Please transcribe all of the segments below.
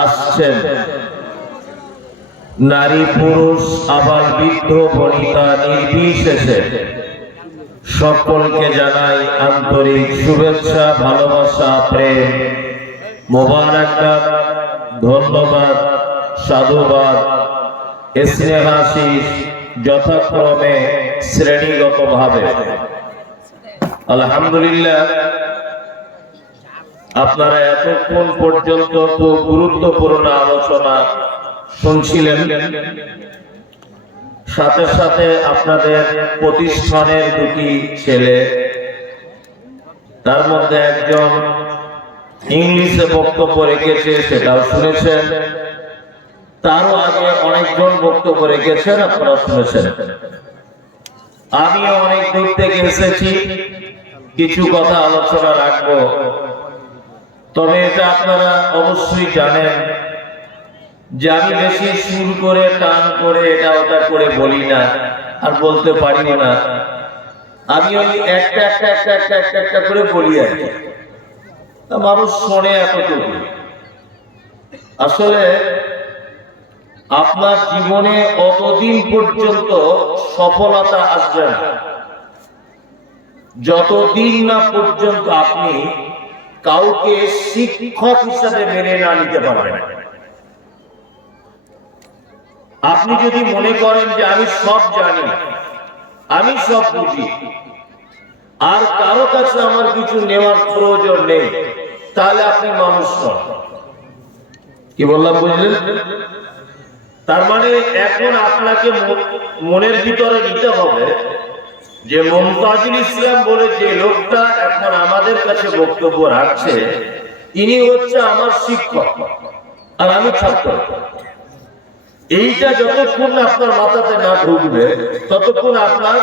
আসছেন। নারী পুরুষ আবার বৃদ্ধ বনিতা নির্বিশেষে সকলকে জানাই আন্তরিক শুভেচ্ছা, ভালোবাসা, প্রেম, মোবারকবাদ, ধন্যবাদ, সাধুবাদ, স্নেহাশিস যথাক্রমে শ্রেণীগতভাবে। আলহামদুলিল্লাহ, আপনারা এতক্ষণ পর্যন্ত খুব গুরুত্বপূর্ণ আলোচনা শুনছিলেন। সাথে সাথে আপনাদের প্রতিষ্ঠানের দুটি ছেলে, তার মধ্যে একজন ইংলিশে বক্তব্য রেখেছে, সেটাও শুনেছেন। তারও আগে অনেকজন বক্তব্য রেখেছেন, আপনারা শুনেছেন। আমিও অনেক দূর থেকে এসেছি, কিছু কথা আলোচনা রাখবো। তবে এটা আপনারা অবশ্যই জানেন যে আমি বেশি সুর করে টান করে এটা ওটা করে বলি না, আর বলতে পারি না। আমি ওই একটা একটা একটা একটা একটা একটা করে বলি আর কি, মানুষ শোনে এতটুকু। আসলে আপনার জীবনে অতদিন পর্যন্ত সফলতা আসবে না যতদিন না পর্যন্ত আপনি কাউকে শিক্ষক হিসাবে মেনে না নিতে পারবেন। আপনি যদি মনে করেন যে আমি সব জানি, আমি সব বুঝি, আর কারো কাছে আমার কিছু নেওয়ার প্রয়োজন নেই, তাহলে আপনি মানুষ নন। কি বললাম বুঝলেন? তার মানে এখন আপনাকে মনের ভিতরে নিতে হবে যে মুমতাজুল ইসলাম বলে যে লোকটা এখন আমাদের কাছে বক্তব্য রাখছে, ইনি হচ্ছে আমার শিক্ষক আর আমি ছাত্র। এইটা যতক্ষণ আপনার মাথাতে না ঢুকবে ততক্ষণ আপনার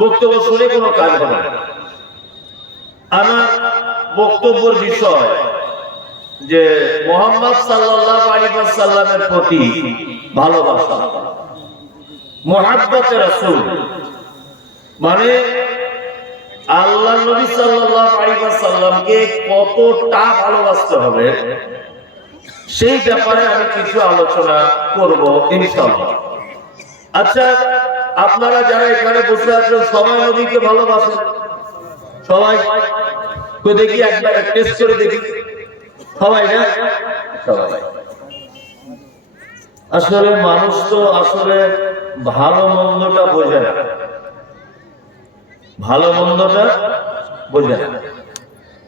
বক্তব্য শুনে কোনো কাজ হবে না। আমার বক্তব্যের বিষয় যে মুহাম্মদ সাল্লাল্লাহু আলাইহি ওয়াসাল্লামের প্রতি ভালোবাসা, মুহাব্বতে রাসূল, মানে আল্লাহ নবী সাল্লাল্লাহু আলাইহি ওয়াসাল্লামকে কতটা ভালোবাসতে হবে সেই ব্যাপারে আমি কিছু আলোচনা করব ইনশাআল্লাহ। আচ্ছা, আপনারা যারা এখানে বসে আছেন সবাই নবীকে ভালোবাসেন? সবাই? তো দেখি একবার টেস্ট করে দেখি। সবাই না? সবাই। আসলে মানুষ তো আসলে ভালো মন্দটা বোঝে না, ভালো মন্দটা বোঝে না।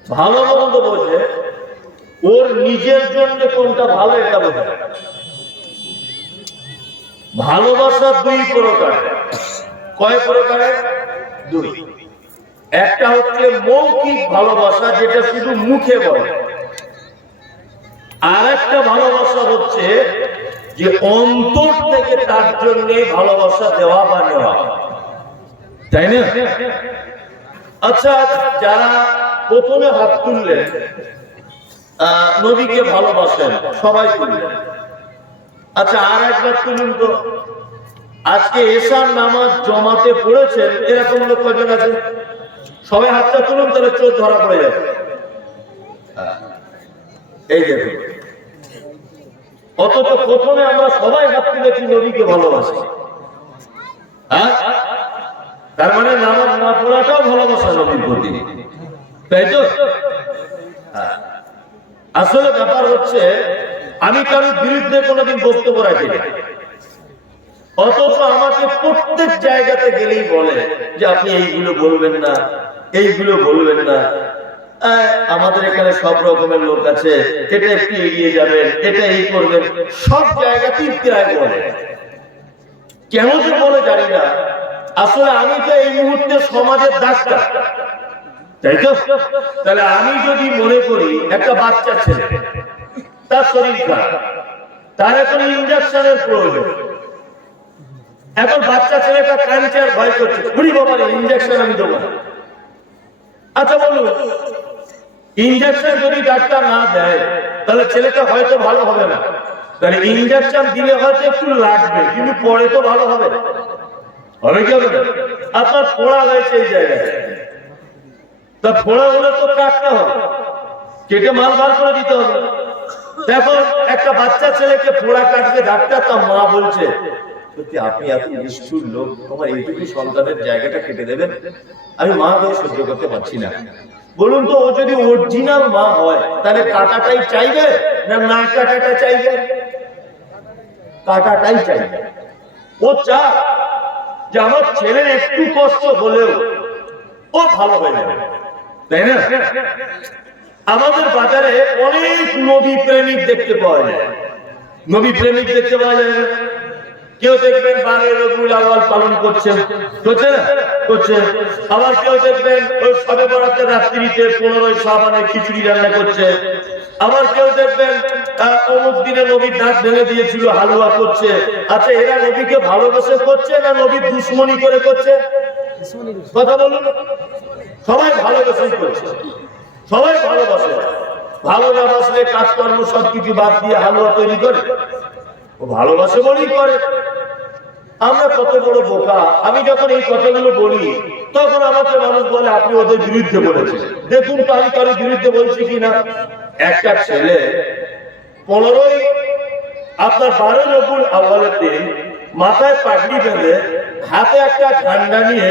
ভালো মন্দ বোঝে, ওর নিজের জন্য কোনটা ভালো এটা বোঝে না। ভালোবাসা দুই প্রকার। কয় প্রকারের? দুই। একটা হচ্ছে মৌখিক ভালোবাসা, যেটা শুধু মুখে বলে। আর একটা ভালোবাসা হচ্ছে যে অন্তর থেকে তার জন্য ভালোবাসা দেওয়া বা নেওয়া, তাই না? আচ্ছা, যারা প্রথমে হাত তুললেন নবীকে ভালোবাসেন, সবাই তুললেন। আচ্ছা, আর একবার তুলুন তো। আজকে এশার নামাজ জমাতে পড়েছেন এরকম লোক কয়জন আছে? সবাই হাতটা তুলুন, তাহলে চোখ ধরা পড়ে যাবে। এই দেখুন, অথচ প্রথমে আমরা সবাই হাত তুলেছি নবীকে ভালোবাসি। তার মানে নামাজ না পড়াটাও ভালোবাসা নবীর প্রতি, তাই তো? আসলে ব্যাপার হচ্ছে আমি কারোর বিরুদ্ধে কোনোদিন বক্তব্য রাখি না, অথচ আমাকে প্রত্যেক জায়গাতে গেলেই বলে যে আপনি এইগুলো বলবেন না, এইগুলো বলবেন না। আমাদের এখানে সব রকমের লোক আছে, এটা একটু এগিয়ে যাবেন, এটা এই করবেন, সব জায়গাতেই প্রায় বলে। কেন যে বলে জানি না। আসলে আমি তো এই মুহূর্তে সমাজের ডাক্তার, তাই তো? তাহলে আমি যদি মনে করি একটা বাচ্চা ছেলে, তার শরীর খারাপ, তার এখন ইনজেকশনের প্রয়োজন। এখন বাচ্চা ছেলেটা কাঁদছে আর ভয় করছে, বুড়ি বাবার ইনজেকশন আমি দেবো। আচ্ছা বলুন, ইনজেকশন যদি ডাক্তার না দেয় তাহলে ছেলেটা হয়তো ভালো হবে না। তাহলে ইনজেকশন দিলে হয়তো একটু লাগবে, কিন্তু পরে তো ভালো হবে। হবে কি হবে না? আপনার ফোড়া হয়েছে এই জায়গায়, তা ফোড়া হলে তো কাটতে হবে, কেটে মাল বার করে দিতে হবে। এখন একটা বাচ্চা ছেলেকে পোড়া কাটবে ডাক্তার, তার মা বলছে সত্যি আপনি এত নিষ্ঠুর লোক, আমার এইটুকু সন্তানের জায়গাটা কেটে দেবেন, আমি মা হয়ে সহ্য করতে পারছি না। বলুন তো, ও যদি অরিজিনাল মা হয় তাহলে কাটাটাই চাইবে না না কাটাটা চাইবে? কাটাটাই চাইবে। ও চায় যে আমার ছেলের একটু কষ্ট হলেও ও ভালো হয়ে যাবে, তাই না? আমাদের বাজারে অনেক নবী প্রেমিক দেখতে পাওয়া যায়। নবী প্রেমিক দেখতে পাওয়া যায় না? কেউ দেখবেন 12 রবিউল আউয়াল পালন করছেন, করছে না? করছে। আবার কেউ দেখবেন ওই শবে বরাতের রাত্রিতে 15 শাবানে খিচুড়ি রান্না করছে। আবার কেউ দেখবেন অমুক দিনে নবীর দাঁত ভেঙে দিয়েছিল, হালুয়া করছে। আচ্ছা, এরা নবীকে ভালোবেসে করছে না নবীর দুশ্মনী করে করছে? কথা বলুন। সবাই ভালোবেসেই করছে, সবাই ভালোবাসে। ভালো না বাসলে কাজকর্ম সবকিছু বাদ দিয়ে হালুয়া তৈরি করে, ও ভালোবাসে বলেই করে। আমরা কত বড় বোকা। আমি যখন এই কথাগুলো বলি তখন আমাকে মানুষ বলে আপনি ওদের বিরুদ্ধে বলেছেন। দেখুন তো আমি কারোর বিরুদ্ধে বলছি কিনা। একটা ছেলে 12 রবিউল আউয়ালের দিন মাথায় পাগড়ি বেঁধে হাতে একটা ঝান্ডা নিয়ে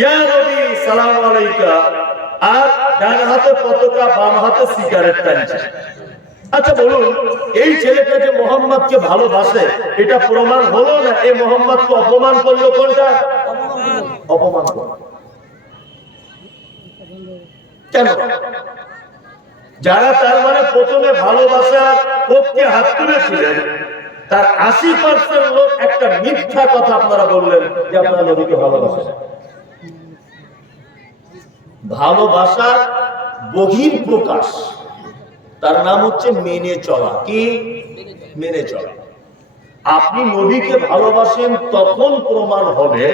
ইয়া নবী সালাম আলাইকা, আর ডান হাতে পতাকা বাম হাতে সিগারেট টানছে। আচ্ছা বলুন, এই ছেলেটা যে মোহাম্মদকে ভালোবাসে এটা প্রমাণ হলো না এই মোহাম্মদকে অপমান করলো? কোনটা অপমান করলো? কেন? যারা তার মানে প্রথমে ভালোবাসার পক্ষে হাত তুলেছিলেন তার 80% লোক একটা মিথ্যা কথা আপনারা বললেন যে আপনারা নবীকে ভালোবাসেন। ভালোবাসার বহির প্রকাশ, তার নাম হচ্ছে মেনে চলা। কি মেনে চলা? আপনি নবীকে ভালোবাসেন তখন প্রমাণ হবে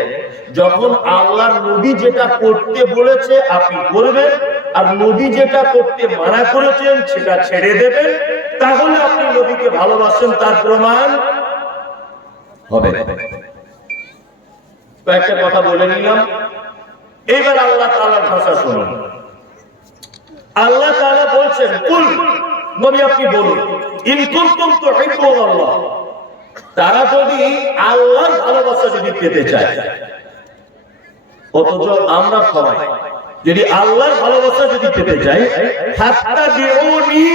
যখন আল্লাহর নবী যেটা করতে বলেছে আপনি করবেন, আর নবী যেটা করতে মানা করেছেন সেটা ছেড়ে দেবেন। তাহলে আপনি নবীকে ভালোবাসেন, তার প্রমাণ হবে। কয়েকটা কথা বলে নিলাম। এবার আল্লাহ তাআলার ভাষা শুনুন। আল্লাহ তাআলা বলছেন, কুল নবী আপনি বলুন, ইন কুনতুম তুহিব্বুনাল্লাহ, তারা যদি আল্লাহর ভালোবাসা যদি পেতে চায়। অথচ আমরা সবাই যদি আল্লাহর ভালোবাসা যদি পেতে চাই ফাত্তাবিউনি,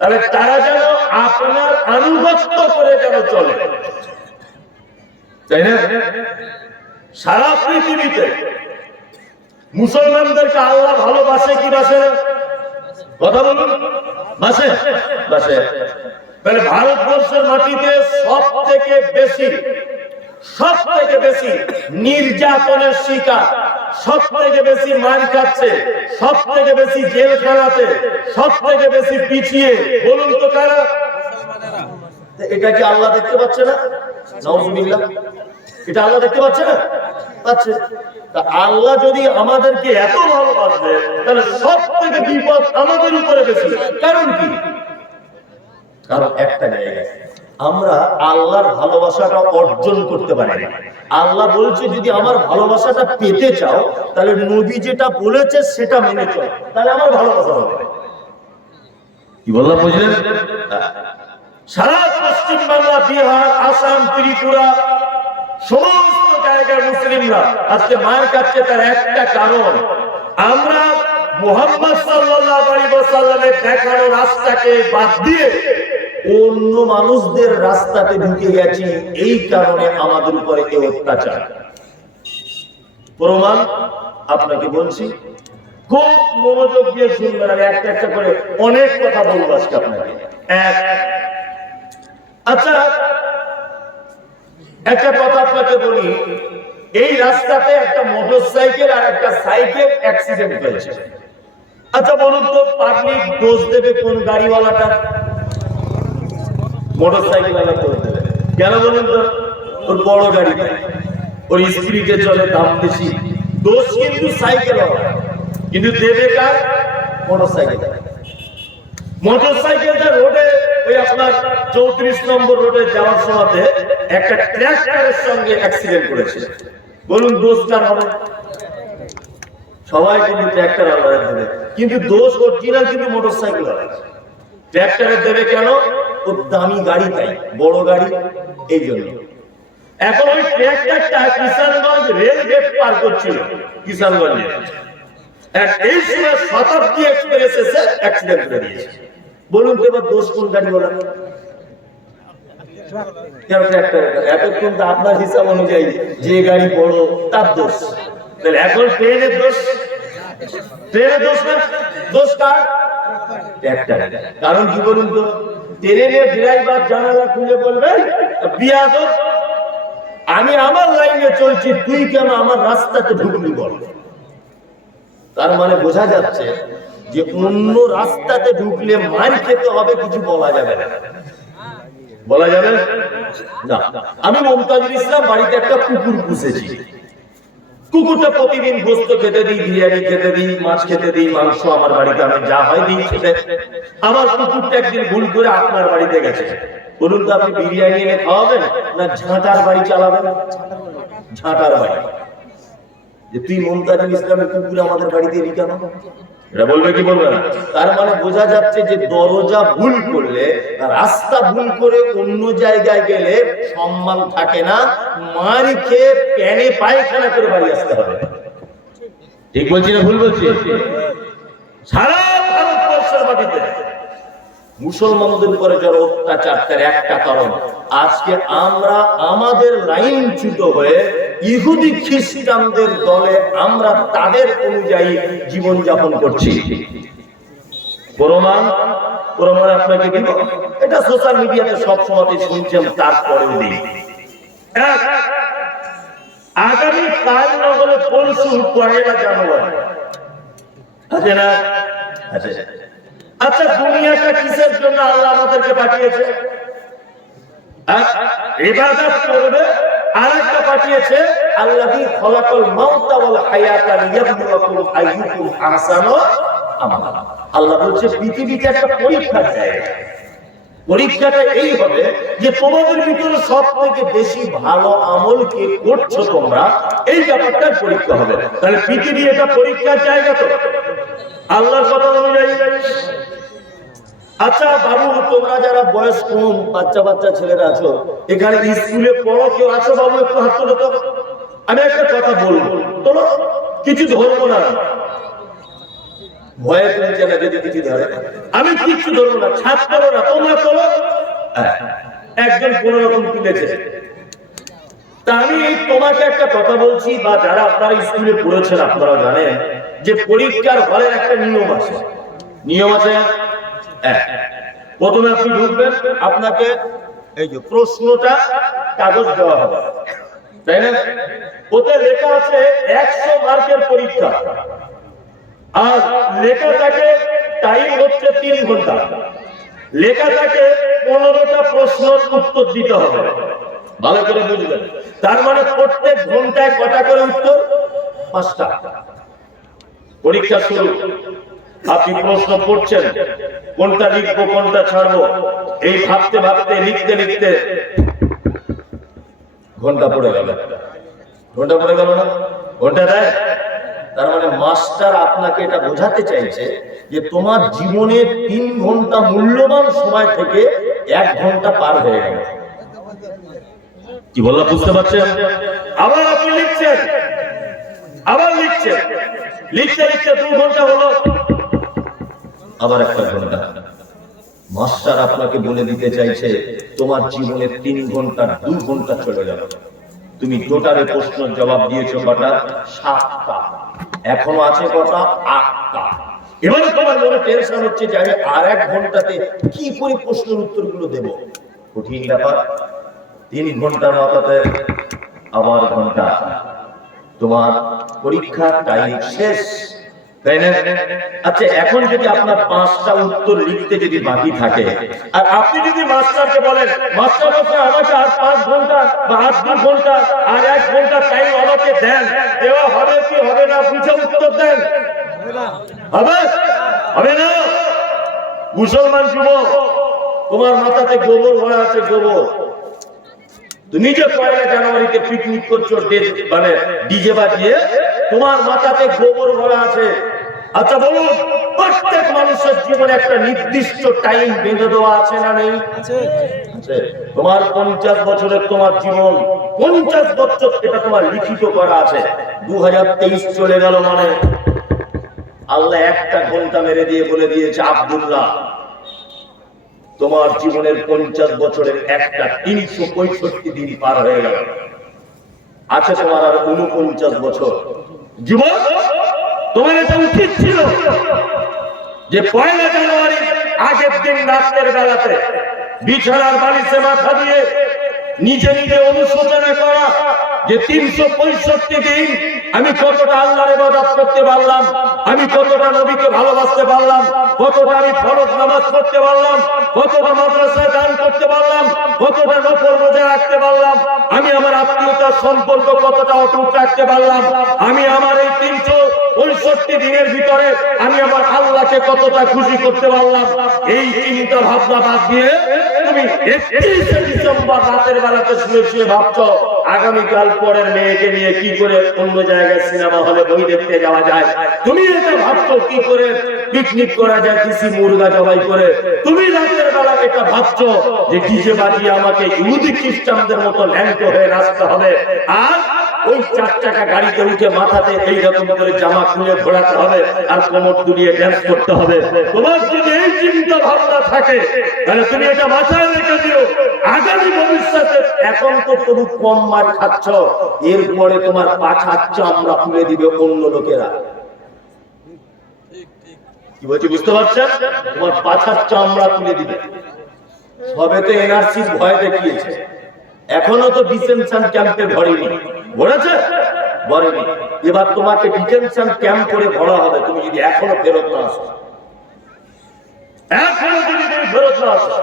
তাহলে তারা যেন আপনার আনুগত্য করে যেন চলে, তাই না? সারা পৃথিবীতে মুসলমানদেরকে আল্লাহ ভালোবাসে কি বাসে না? কথা বলুন। বাসে? বাসে। তাহলে ভারতবর্ষের মাটিতে সব থেকে বেশি নির্যাতনের শিকার, সব থেকে বেশি মার খাচ্ছে, সব থেকে বেশি জেলখানাতে, সব থেকে বেশি পিছিয়ে, বলুন তো কারা? এটা কি আল্লাহ দেখতে পাচ্ছে না? নাউজুবিল্লাহ। এটা আল্লাহ দেখতে পাচ্ছে না? পাচ্ছে। তা আল্লাহ যদি আমাদেরকে এত ভালোবাসে তাহলে সব থেকে বিপদ আমাদের উপরে বেশি। কারণ কি? কারণ একটা জায়গায় আমরা আল্লাহর ভালোবাসাটা অর্জন করতে পারি না। আল্লাহ বলছে যদি আমার ভালোবাসাটা পেতে চাও তাহলে নবী যেটা বলেছে সেটা মেনে চলো, তাহলে আমার ভালোবাসা হবে। কি বললাম বুঝলেন? সারা পশ্চিম বাংলা, বিহার, আসাম, ত্রিপুরা সমস্ত জায়গার মুসলিমরা আজকে মায়ের কাছে, তার একটা কারণ আমরা মুহাম্মদ সাল্লাল্লাহু আলাইহি ওয়াসাল্লামের দেখানো রাস্তাকে বাদ দিয়ে অন্য মানুষদের রাস্তাতে ঢুকে গেছি। এই কারণে আমাদের উপরে এই অত্যাচার। প্রমাণ আপনাকে বলছি, খুব মনোযোগ দিয়ে শুনবেন। আমি একটা একটা করে অনেক কথা বলবো আজকে আপনাকে। আচ্ছা, একটা কথা আপনাকে বলি, এই রাস্তাতে একটা মোটরসাইকেল আর একটা সাইকেল অ্যাক্সিডেন্ট হয়েছে। আচ্ছা বলুন তো, পাবলিক দোষ দেবে কোন গাড়িওয়ালাটা? মোটরসাইকেল ওয়ালা দোষ দেবে। কেন বলুন তো? ওর বড় গাড়ি, ওর স্পিডে চলে, দাম বেশি। দোষ কিন্তু সাইকেল ওয়ালা, কিন্তু দেবে কার? মোটরসাইকেল। মোটরসাইকেলটা রোডে ওই আপনার 34 নম্বর রোডে যাওয়ার সময়তে একটা ট্রাক্টরের সঙ্গে অ্যাক্সিডেন্ট করেছে। বলুন দোষ কার হবে? সবাই কিন্তু ট্রাক্টর ওয়ালা দেবে, কিন্তু দোষ অরিজিনাল কিন্তু মোটরসাইকেল ওয়ালা। ট্রাক্টরে দেবে কেন? ও দামি গাড়ি, তাই বড় গাড়ি, এই জন্য। এখন ওই ট্রাক্টরটা কিষানগঞ্জ রেল গেট পার করছিল, কিষানগঞ্জে, আর এই সময় শতাব্দী এক্সপ্রেস এসে অ্যাক্সিডেন্ট করে দিয়েছে। বলুন তো এবার দোষ কোন গাড়ি বলা? এতক্ষণ তো আপনার হিসাব অনুযায়ী যে গাড়ি বড় তার দোষ, তাহলে এখন ট্রেনের দোষ? ট্রেনের দোষ না, দোষ কার? কারণ কি বলুন তো, ট্রেনের ড্রাইভার জানালা খুলে বলবে বিয়াদব, আমি আমার লাইনে চলছি, তুই কেন আমার রাস্তাতে ঢুকলি বল। তার মানে বোঝা যাচ্ছে যে অন্য রাস্তাতে ঢুকলে মার খেতে হবে, কিছু বলা যাবে না। বলা যাবে না। আমি মমতাজুল ইসলাম বাড়িতে একটা কুকুর পুষেছি। কুকুরটা প্রতিদিন গোস্ত খেতে দিই, বিরিয়ানি খেতে দিই, মাছ খেতে দিই, মাংস আমার বাড়িতে আমি যা হয় দিই খেতে। আমার কুকুরটা একদিন ভুল করে আপনার বাড়িতে গেছে। বলুন তো আপনি বিরিয়ানি এনে খাওয়াবেন না ঝাঁটার বাড়ি চালাবেন? ঝাঁটার বাড়ি। যে তুই মমতাজুল ইসলামের কুকুর আমাদের বাড়িতে এলি কেন, এটা বলবে কি বলবে না? তার মানে বোঝা যাচ্ছে যে দরজা ভুল করলে, রাস্তা ভুল করে অন্য জায়গায় গেলে সম্মান থাকে না, মার খেয়ে প্যানে পায়খানা করে বাড়ি আসতে হবে। ঠিক বলছি না ভুল বলছি? সারা ভারতবর্ষের মাটিতে মুসলমানদের উপরে যারা অত্যাচার, তার একটা কারণ, আজকে আমরা আমাদের লাইনচ্যুত হয়ে ইহুদি খ্রিস্টানদের দলে আমরা তাদের অনুযায়ী জীবন যাপন করছি। প্রমাণ আপনাকে দিব, এটা সোশ্যাল মিডিয়াতে সব সময় শুনছেন, তারপরেও দিই। আগামী কাল না হলে পরশু 1 জানুয়ারি আছে না? আচ্ছা, দুনিয়াটা কিসের জন্য আল্লাহ আমাদেরকে পাঠিয়েছে? ইবাদত করবে। আরেকটা পাঠিয়েছে আল্লাযী খলাকাল মাউতা ওয়াল হায়াতা লিয়াবলুয়াকুম আইয়ুকুম আহসানু আমালা। আল্লাহ বলছে পৃথিবীতে একটা পরীক্ষার জায়গা। পরীক্ষাটা এই হবে যে তোমাদের ভিতরে সবথেকে বেশি ভালো আমল কে করছো তোমরা, এই ব্যাপারটা পরীক্ষা হবে। তাহলে পৃথিবী এটা পরীক্ষার জায়গা তো আল্লাহর কথা অনুযায়ী। আচ্ছা বাবু, তোমরা যারা বয়স কম বাচ্চা ছেলেরা আছো, এখানে স্কুলে পড়ো, কেউ আছো বাবু? একটু হাত তোলো তো। আমি একটা কথা বলবো, তোলো, কিছু ধরবো না, ভয়ে তুলছে না, যদি কিছু ধরে আমি কিচ্ছু ধরবো না, ছাদ করো না, তোমরা তোলো। একজন কোন রকম তুলেছে। তা আমি তোমাকে একটা কথা বলছি, বা যারা আপনারা স্কুলে পড়েছেন আপনারা জানেন যে পরীক্ষার হলের একটা নিয়ম আছে। নিয়ম আছে, প্রথমে আপনি ঢুকবেন, আপনাকে এই যে প্রশ্নটা কাগজ দেওয়া হবে, তাই না? ওতে লেখা আছে 100 মার্কের পরীক্ষা, আর লেখা থাকে টাইম হচ্ছে 3 ঘন্টা। লেখা থাকে 15টা প্রশ্নের উত্তর দিতে হবে। ভালো করে বুঝবেন, তার মানে প্রত্যেক ঘন্টায় কটা করে উত্তর? 5টা। পরীক্ষা শুরু, আপনি প্রশ্ন পড়ছেন, কোনটা লিখবো কোনটা ছাড়বো, এই ভাবতে লিখতে ঘন্টা পড়ে গেল। ঘন্টা পড়ে গেল না? ঘন্টা দেয়। তার মানে মাস্টার আপনাকে এটা বোঝাতে চাইছে যে তোমার জীবনে 3 ঘন্টা মূল্যবান সময় থেকে 1 ঘন্টা পার হয়ে গেল। কি বললাম বুঝতে পারছেন? আবার আপনি লিখছেন, আবার লিখতে 2 ঘন্টা হলো, আবার 1 ঘন্টা। মাস্টার আপনাকে বলে দিতে চাইছে তোমার জীবনে 3 ঘন্টা 2 ঘন্টা চলে গেল। তুমি টোটালে প্রশ্নের জবাব দিয়েছো কটা? 7টা। এখনো আছে কটা? 8টা। এবারে তোমার মনে টেনশন হচ্ছে যে আমি আর 1 ঘন্টাতে কি করে প্রশ্নের উত্তরগুলো দেব। কঠিন ব্যাপার। 3 ঘন্টার মাথাতে আবার ঘন্টা, তোমার পরীক্ষার টাইম শেষ, তাই না? আচ্ছা, এখন যদি আপনার 5টা উত্তর লিখতে যদি বাকি থাকে, আর আপনি যদি মাস্টারকে বলেন মাস্টার মশাই আমাকে আর 5 ঘন্টা বা আর 2 ঘন্টা আর 1 ঘন্টা টাইম আমাকে দেন, দেওয়া হবে কি হবে না বুঝে উত্তর দেন। হবে না? মুসলমান যুবক, তোমার মাথাতে গোবর ভরা আছে, গোবর। তুমি যে 1 জানুয়ারিতে পিকনিক করছো ডিজে বাজিয়ে, তোমার মাথাতে গোবর ভরা আছে। আচ্ছা বলুন, প্রত্যেক মানুষের জীবনে একটা নির্দিষ্ট টাইম বেঁধে দেওয়া আছে না নেই? তোমার 50 বছরের তোমার জীবন, 50 বছর এটা তোমার লিখিত করা আছে। 2023 চলে গেল মানে আল্লাহ একটা ঘন্টা মেরে দিয়ে বলে দিয়েছে, আব্দুল্লাহ তোমার জীবনের 50 বছরের একটা 365 দিন পার হয়ে গেল। আছে তোমার আর 49 বছর জীবন। তোমার এটা উচিত ছিল যে 1 জানুয়ারি আগের দিন রাতের বেলাতে বিছানার বালিশে মাথা দিয়ে নিজে নিজে অনুশোচনা করা যে 365 দিন আমি কতটা আল্লাহর ইবাদত করতে পারলাম, আমি কতটা নবীকে ভালোবাসতে পারলাম, কতটা আমি ফরজ নামাজ পড়তে পারলাম, কতটা মাদ্রাসায় দান করতে পারলাম, কতটা নফল রোজা রাখতে পারলাম, আমি আমার আত্মীয়তার সম্পর্ক কতটা অটুট রাখতে পারলাম, আমি আমার এই 365 দিনের ভিতরে আমি আমার আল্লাহকে কতটা খুশি করতে পারলাম। এই চিন্তা ভাবনা বাদ দিয়ে তুমি 31 ডিসেম্বর রাতের বেলাতে শুয়ে শুয়ে ভাবছো আগামীকাল পরের মেয়েকে নিয়ে কি করে অন্য জায়গায় সিনেমা হলে বই দেখতে যাওয়া যায়। তুমি এটা ভাবছো কি করে পিকনিক করা যায় দেশি মুরগা জবাই করে। তুমি রাতের বেলা এটা ভাবছো যে ডিজে বাজিয়ে আমাকে ইহুদি খ্রিস্টানদের মতো ল্যাংটো হয়ে নাচতে হবে, আর ওই 4 চাকা গাড়িতে উঠে মাথাতে এইরকম করে জামা খুলে ঘোরাতে হবে আর কোমর দুলিয়ে ড্যান্স করতে হবে। তোমার যদি এই চিন্তা ভাবনা থাকে তাহলে তুমি এটা মাথায় রেখে দিও, আগামী ভবিষ্যতে এখন তো তুমি কম মার খাচ্ছ, এরপরে তোমার পাছার চামড়া খুলে দিবে অন্য লোকেরা। কি বলছি বুঝতে পারছেন? তোমার পাছার চামড়া তুলে দিবে। সবে তো এনআরসির ভয় দেখিয়েছে, এখনো তো ডিটেনশন ক্যাম্পে ভরেনি। ভরেছে? ভরেনি। এবার তোমাকে ডিটেনশন ক্যাম্প করে ভরা হবে তুমি যদি এখনো ফেরত না আসো। এখনো যদি তুমি ফেরত না আসো,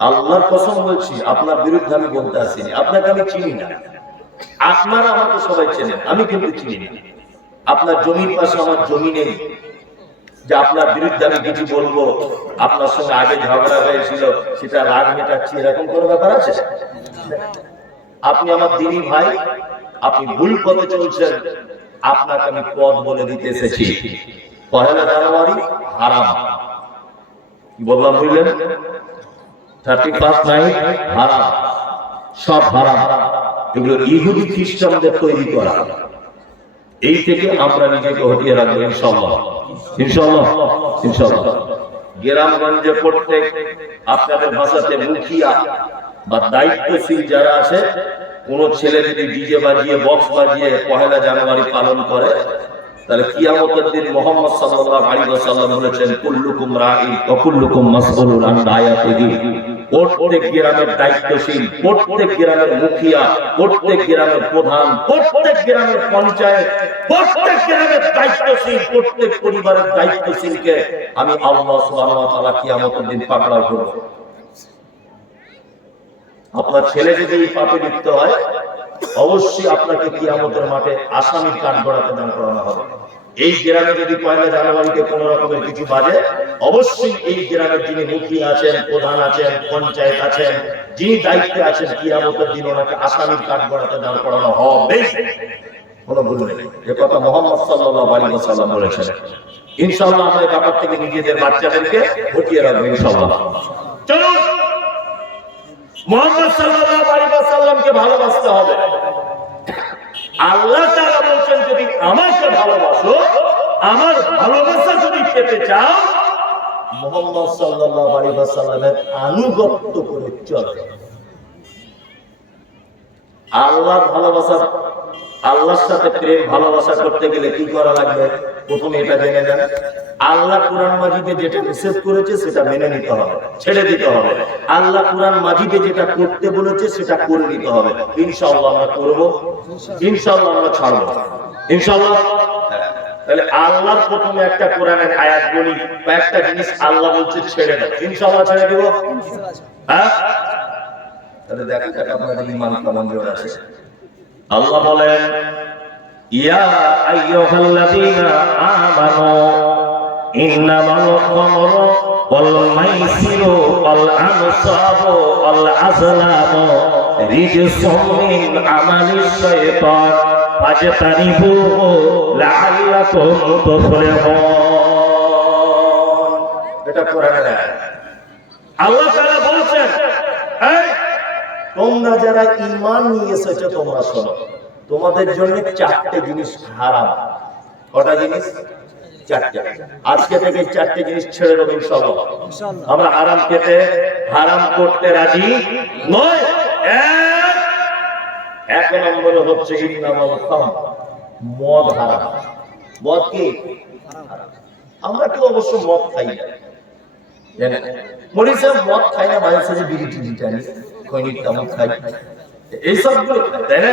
আল্লাহর কসম বলছি আপনার বিরুদ্ধে আমি বলতে আসিনি। আপনাকে আমি চিনি না, আপনারা আমাকে সবাই চেনেন, আমি কিন্তু চিনি না। আপনার জমির পাশে আমার জমি নেই যে আপনার বিরুদ্ধে আমি কিছু বলবো, আপনার সঙ্গে আগে ঝগড়া হয়েছিল সেটা রাগ মেটাচ্ছি, এরকম কোনো ব্যাপার আছে? আপনি আমার দিনী ভাই, আপনি ভুল পথে চলছেন, আপনাকে আমি পথ বলে দিতে এসেছি। 1 জানুয়ারি হারাম, কি বললাম বুঝলেন? 31 নাইট হারাম, সব হারাম। এগুলো ইহুদি খ্রিস্টানদের তৈরি করা। এই থেকে আমরা নিজেকে হটিয়ে রাখবো ইনশাআল্লাহ, ইনশাআল্লাহ, ইনশাআল্লাহ। গ্রামগঞ্জে প্রত্যেক আপনাদের ভাষাতে মুখিয়া বা দায়িত্বশীল যারা আছে, কোন ছেলে যদি ডিজে বাজিয়ে বক্স বাজিয়ে 1 জানুয়ারি পালন করে তাহলে কিয়ামতের দিন মুহাম্মদ সাল্লাল্লাহু আলাইহি ওয়াসাল্লাম বলেছেন কুল্লুকুম রাঈন ওয়া কুল্লুকুম মাসউলুন আন রায়াতিহি। প্রত্যেক গ্রামের দায়িত্বশীল, প্রত্যেক গ্রামের মুখিয়া, প্রত্যেক গ্রামের প্রধান, প্রত্যেক গ্রামের পঞ্চায়েত, প্রত্যেক গ্রামের দায়িত্বশীল, প্রত্যেক পরিবারের দায়িত্বশীলকে আমি আল্লাহ সুবহানাহু ওয়া তাআলা কিয়ামতের দিন পাকড়াও করব। আপনার ছেলে যদি এই পাপে লিপ্ত হয় অবশ্যই আপনাকে কিয়ামতের মাঠে আসামির কাঠগড়াতে দাঁড় করানো হবে। এই গ্রামে যদি 1 জানুয়ারিতে কোন রকমের কিছু বাজে, অবশ্যই এই গ্রামের যিনি মুখিয়া আছেন, প্রধান আছেন, পঞ্চায়েত আছেন, যিনি দায়িত্বে আছেন, কিয়ামতের দিন ওনাকে আসামির কাঠগড়াতে দাঁড় করানো হবে। কোনো ভুল নেই, এ কথা মুহাম্মদ সাল্লাল্লাহু আলাইহি ওয়াসাল্লাম বলেছেন। ইনশাআল্লাহ আমরা এই ব্যাপার থেকে নিজেদের বাচ্চাদেরকে হটিয়ে রাখবো ইনশাআল্লাহ। চলুন মুহাম্মদ সাল্লাল্লাহু আলাইহি ওয়াসাল্লামকে ভালোবাসতে হবে। আল্লাহ তাআলা বলেন যদি আমাকে ভালোবাসো, আমার ভালোবাসা যদি পেতে চাও, মুহাম্মদ সাল্লাল্লাহু আলাইহি ওয়াসাল্লামের আনুগত্য করে চলো। আল্লাহর ভালোবাসা, আল্লাহর সাথে প্রেম ভালোবাসা করতে গেলে কি করা লাগবে? প্রথমে এটা জেনে নেন, আল্লাহ কুরআন মাজিদে যেটা নিষেধ করেছে সেটা মেনে নিতে হবে, ছেড়ে দিতে হবে। আল্লাহ কুরআন মাজিদে যেটা করতে বলেছে সেটা করে নিতে হবে। ইনশাআল্লাহ আমরা করব, ইনশাআল্লাহ আমরা ছাড়ব, ইনশাআল্লাহ। তাহলে আল্লাহর প্রথমে একটা কোরআনের আয়াত বলি বা একটা জিনিস আল্লাহ বলছে ছেড়ে দাও, ইনশাআল্লাহ ছেড়ে দেব। হ্যাঁ, তাহলে দেখা যাক আপনাদের ঈমান কেমন জোর আছে। আল্লাহ বলেন ইয়া আইয়ুহাল্লাযীনা আমানু ইন্নামাল খামরু ওয়াল মাইসিরু ওয়াল আনসাবু ওয়াল আযলামু রিজসুম মিন আমালিশ শাইতান ফাজতানিবুহু লাআল্লাকুম তুফলিহুন। এটা কোরআনের আয়াত। আল্লাহ তাআলা বলছেন, এই তোমরা যারা ঈমান নিয়ে এসেছো তোমরা শোনো, তোমাদের জন্য চারটে জিনিস হারাম। কটা জিনিস? চারটে। আজকে থেকে চারটে জিনিস ছেড়ে দেবো ইনশাআল্লাহ। আমরা হারাম খেতে, হারাম করতে রাজি নয়। এক নম্বরে হচ্ছে ইন্নামাল খামর, মদ হারাম। মদ কি হারাম? আমরা কেউ অবশ্য মদ খাই না, জানেন? মরি সাহেব মদ খাই না, মাঝে সাঝে বিড়ি টিড়ি টানি, খৈনিক তামাক খাই, এইসব গুলো তাই না?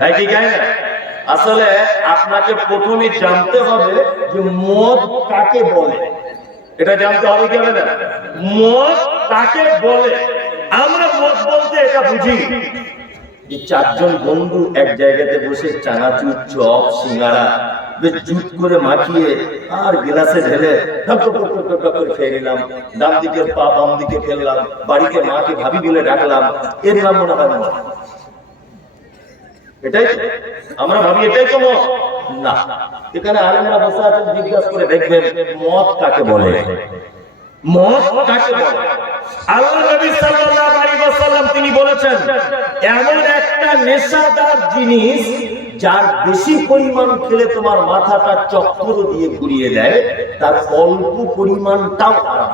হ্যাঁ কি খাই না? আসলে আপনাকে প্রথমে জানতে হবে যে মদ কাকে বলে। এটা জানতে হবে কি হবে না? মদ কাকে বলে। আমরা মদ বলতে এটা বুঝি যে চারজন বন্ধু এক জায়গাতে বসে চানাচুর, চপ, সিঙ্গারা বেশ জুট করে মাখিয়ে আর গ্লাসে ঢেলে করে খেয়ে নিলাম, ডান দিকের পা বাম দিকে ফেললাম, বাড়িতে মাকে ভাবি বলে ডাকলাম, এর নাম মনে হয় মদ। এটাই আমরা ভাবি, এটাই তো মদ না। এখানে আলেমরা বসে আছেন, জিজ্ঞাসা করে দেখবেন মদ কাকে বলে। মদ কাকে বলে? আল্লাহ নবী সাল্লাল্লাহু আলাইহি ওয়াসাল্লাম তিনি বলেছেন, এমন একটা নেশাদার জিনিস যার বেশি পরিমাণ খেলে তোমার মাথাটা চক্কর দিয়ে ঘুরিয়ে দেয়, তার অল্প পরিমাণটাও হারাম।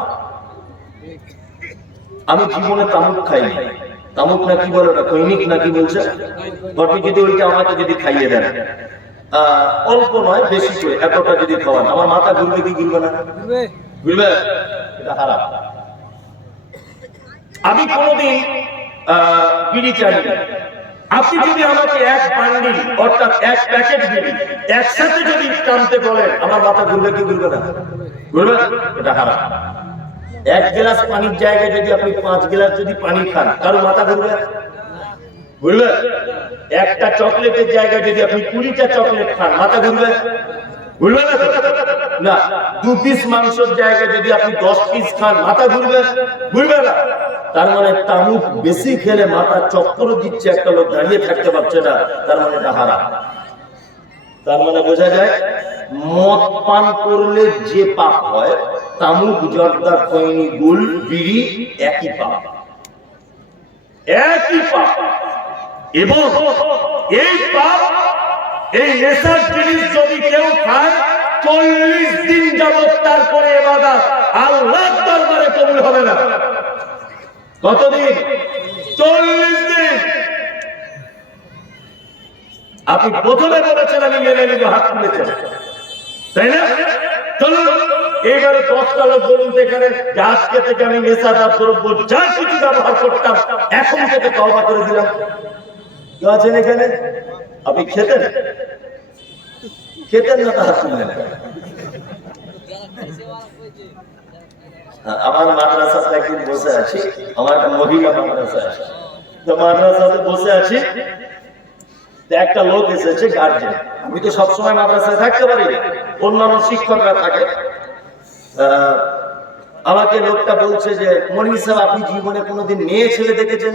আমি জীবনে তামাক খাইনি। তামাক না কি বলে, ওটা খৈনিক না কি বলছে, আপনি যদি ওইটা আমাকে যদি খাইয়ে দেন, অল্প নয় বেশি করে এতটা যদি খাওয়ান, আমার মাথা ঘুরবে কি ঘুরবে না? ঘুরবে। এটা হারাম। আমি কোনদিন বিড়ি চাই না। আপনি যদি আমাকে এক বান্ডিল অর্থাৎ এক প্যাকেট বিড়ি একসাথে যদি টানতে বলেন, আমার মাথা ঘুরবে কি ঘুরবে না? ঘুরবে। এটা হারাম। এক গ্লাস পানির জায়গায় যদি আপনি 5 গ্লাস যদি পানি খান, কারো মাথা ঘুরবে? ঘুরবে। একটা চকলেটের জায়গায় যদি আপনি 20টা চকলেট খান, মাথা ঘুরবে? ঘুরবে না তো? না। 2 পিস মাংসের জায়গায় যদি আপনি 10 পিস খান, মাথা ঘুরবে? ঘুরবে না। তার মানে তামুক বেশি খেলে মাথা চক্কর দিচ্ছে, একটা লোক দাঁড়িয়ে থাকতে পারছে না, তার মানে এটা হারাম। তার মানে বোঝা যায় মদ পান করলে যে পাপ হয়, তামুক, জর্দা, খৈনি, গুল, বিড়ি একই পাপ, একই পাপ। এবং এই পাপ, এই নেশার জিনিস যদি কেউ খায়, 40 দিন যাবত তারপরে ইবাদত আল্লাহর দরবারে কবুল হবে না। কতদিন? 40 দিন। আপনি প্রথমে বলেছেন আমি মেনে নিব, হাত তুলেছেন, তাই না? চলুন এইবারে 10টা লোক বলুন এখানে, আজকে থেকে আমি নেশাদার দ্রব্য যা কিছু ব্যবহার করতাম এখন থেকে তওবা করে দিলাম। কেউ আছেন এখানে? আপনি খেতেন? খেতেন না? হাত তুললেন। আমার মাদ্রাসাতে একদিন বসে আছি, আমার একটা মহিলা মাদ্রাসা আছে, তো মাদ্রাসাতে বসে আছি, একটা লোক এসেছে গার্জেন। আমি তো সবসময় মাদ্রাসায় থাকতে পারি না, অন্যান্য শিক্ষকরা থাকে। আমাকে লোকটা বলছে যে মনির সাহেব, আপনি জীবনে কোনোদিন মেয়ে ছেলে দেখেছেন?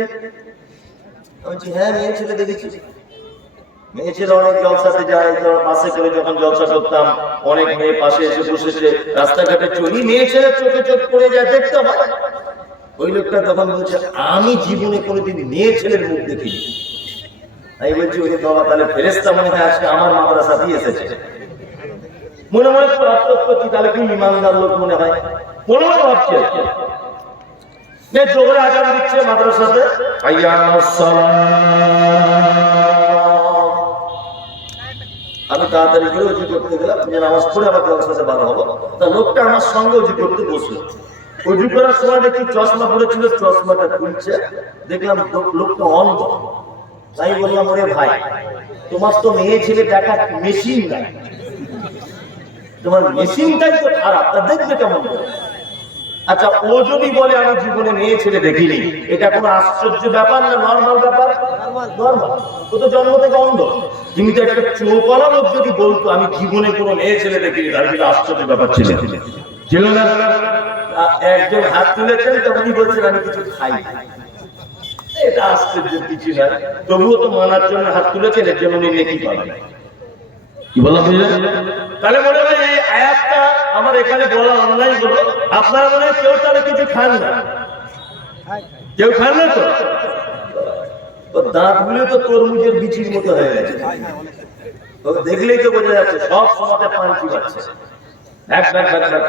আমি বলছি হ্যাঁ, মেয়ে ছেলে দেখেছি। মেয়ে ছেলে অনেক জলসাতে যায়, পাশে করে যখন জলসা করতাম অনেক মেয়ে পাশে এসে বসেছে, রাস্তাঘাটে চলি, মেয়ে ছেলে চোখে চোখ পড়ে যায়, দেখতে হয়। ওই লোকটা তখন বলছে আমি জীবনে কোনোদিন মেয়ে ছেলের মুখ দেখিনি। আমি বলছি ওই বাবা, তাহলে ফেরেশতা মনে হয় আজকে আমার মাদ্রাসাতেই এসেছে। মনে মনে তো আফসোস করছি, তাহলে কি ইমানদার লোক মনে হয়, মনে মনে ভাবছে। জোহরে আজান দিচ্ছে মাদ্রাসাতে, আমি তাড়াতাড়ি করে উজু করতে গেলাম, নামাজ পড়ে আমার জলসাতে বার হবো। তা লোকটা আমার সঙ্গে উজু করতে বসলো। উজু করার সময় দেখি চশমা পড়েছিল, চশমাটা খুলছে, দেখলাম লোকটা অন্ধ। তাই বললাম ওরে ভাই, তোমার তো মেয়ে ছেলে দেখার মেশিন নাই, তোমার মেশিনটাই তো খারাপ, তা দেখবে কেমন করে? আচ্ছা, ও যদি বলে আমি জীবনে মেয়ে ছেলে দেখিনি, এটা কোনো আশ্চর্য ব্যাপার না নরমাল ব্যাপার? নরমাল। ও তো জন্ম থেকে অন্ধ। কিন্তু একটা চোখওয়ালা লোক যদি বলতো আমি জীবনে কোনো মেয়ে ছেলে দেখিনি, তার কিন্তু আশ্চর্য ব্যাপার ছিল না? একজন হাত তুলেছেন, তখনই বলছেন আমি কিছু খাই। এটা আশ্চর্যের কিছু না, তবুও তো মানার জন্য হাত তুলেছেন, এর জন্য উনি নেকি পাবেন। কি বললাম বুঝলেন? তাহলে মনে হয় এই আয়াতটা আমার এখানে বলা অনলাইন হলো, আপনারা মনে হয় কেউ তাহলে কিছু খান না, কেউ খান না তো? দাঁত গুলো তো তরমুজের বিচির মতো হয়ে গেছে, দেখলেই তো বোঝা যাচ্ছে সব সময় পাঞ্চি পাচ্ছে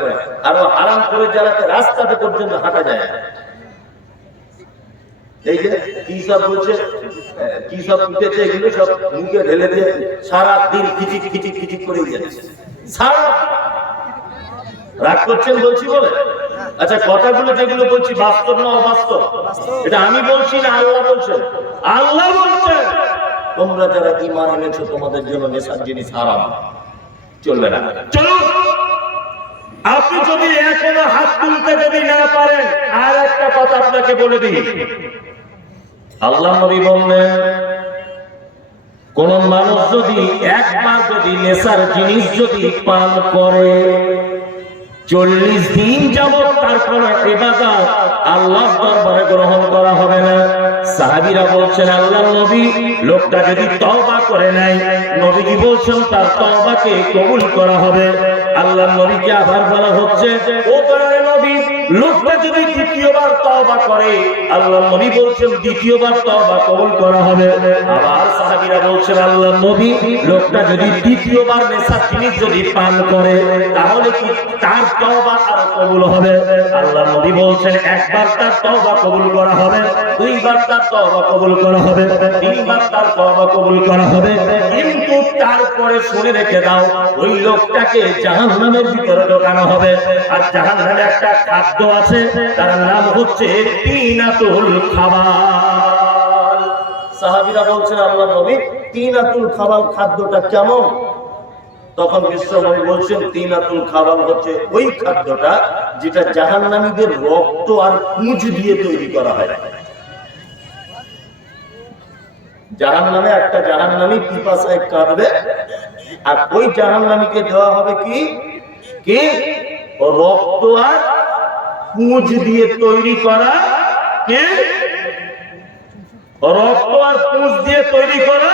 করে। আর আরাম করে জ্বালাতে রাস্তাতে পর্যন্ত হাঁটা যায় না। এই যে কি সব বলছে, কি সব উঠেছে, এগুলো সব মুখে ঢেলে দিয়ে সারা দিন খিচিক খিচিক খিচিক করেই যাচ্ছে। সারা রাগ করছেন বলছি বলে? আচ্ছা, কথাগুলো যেগুলো বলছি বাস্তব না অবাস্তব? এটা আমি বলছি না, আল্লাহ বলছেন। আল্লাহ বলছেন তোমরা যারা ঈমান এনেছো তোমাদের জন্য নেশার জিনিস হারাম, চলবে না। চলুন, আপনি যদি এখনো হাত তুলতে যদি না পারেন, আর একটা কথা আপনাকে বলে দিই। আল্লাহ নবী বললেন কোন মানুষ যদি একবার যদি নেশার জিনিস যদি পান করে 40 দিন যাবত তার কোন ইবাদত আল্লাহর দরবারে গ্রহণ করা হবে না। সাহাবীরা বলছেন আল্লাহর নবী, লোকটা যদি তওবা করে নাই, নবীজি বলছেন তার তওবাকে কবুল করা হবে। আল্লাহর নবীকে আবার বলা হচ্ছে, ও দয়ার নবী, লোকটা যদি দ্বিতীয়বার তওবা করে, আল্লাহর নবী বলছেন দ্বিতীয়বার তওবা কবুল করা হবে। আবার সাহাবীরা বলছেন আল্লাহর নবী, লোকটা যদি দ্বিতীয়বার নেশার জিনিস যদি পান করে তাহলে কি তার তওবা আর কবুল হবে? আল্লাহর নবী বলছেন একবার তার তওবা কবুল করা হবে, দুইবার তার তওবা কবুল করা হবে, তিনবার তার তওবা কবুল করা হবে। কিন্তু তারপরে শুনে রেখে দাও, ওই লোকটাকে জাহান্নামের ভিতরে ঢোকানো হবে। আর জাহান্নামে একটা খাদ্য আছে, তার নাম হচ্ছে তিনাতুল খাবাল। সাহাবীরা বলছেন আল্লাহর নবী, তিনাতুল খাবাল খাদ্যটা কেমন? তখন বিশ্বনবী বলছেন তিনাতুল খাবাল হচ্ছে ওই খাদ্যটা যেটা জাহান্নামীদের রক্ত আর পুঁজ দিয়ে তৈরি করা হয়। জাহান্নামে একটা জাহান্নামী পিপাসায় কাঁদবে, আর ওই জাহান্নামীকে দেওয়া হবে কি কি রক্ত আর পুঁজ দিয়ে তৈরি করা, কি রক্ত আর পুঁজ দিয়ে তৈরি করা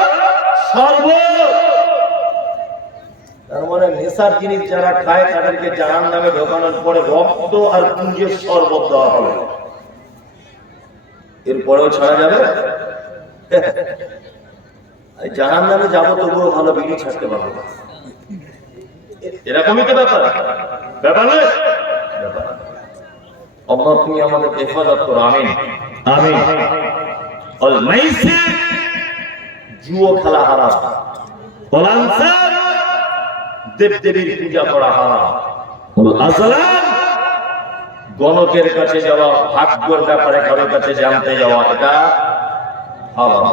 শরবত। তার মানে নেশার জিনিস যারা খায় তাদেরকে জাহান্নামে ঢোকানোর পরে রক্ত আর পুঁজের শরবত দেওয়া হবে, এরপরেও ছাড়া যাবে? জাহান্নামে যাবো তবুও ভালো বিড়ি ছাড়তে পারবো না, এরকমই তো ব্যাপার। ব্যাপার নয়, আল্লাহ তুমি আমাদেরকে হেফাজত করো, আমিন আমিন। আল মাইসির, জুয়া খেলা হারাম, ওয়াল আনসাব, দেবদেবীর পূজা করা হারাম, ওয়াল আজলাম, গণকের কাছে যাওয়া, ভাগ্যের ব্যাপারে কারোর কাছে জানতে যাওয়া, এটা হারাম।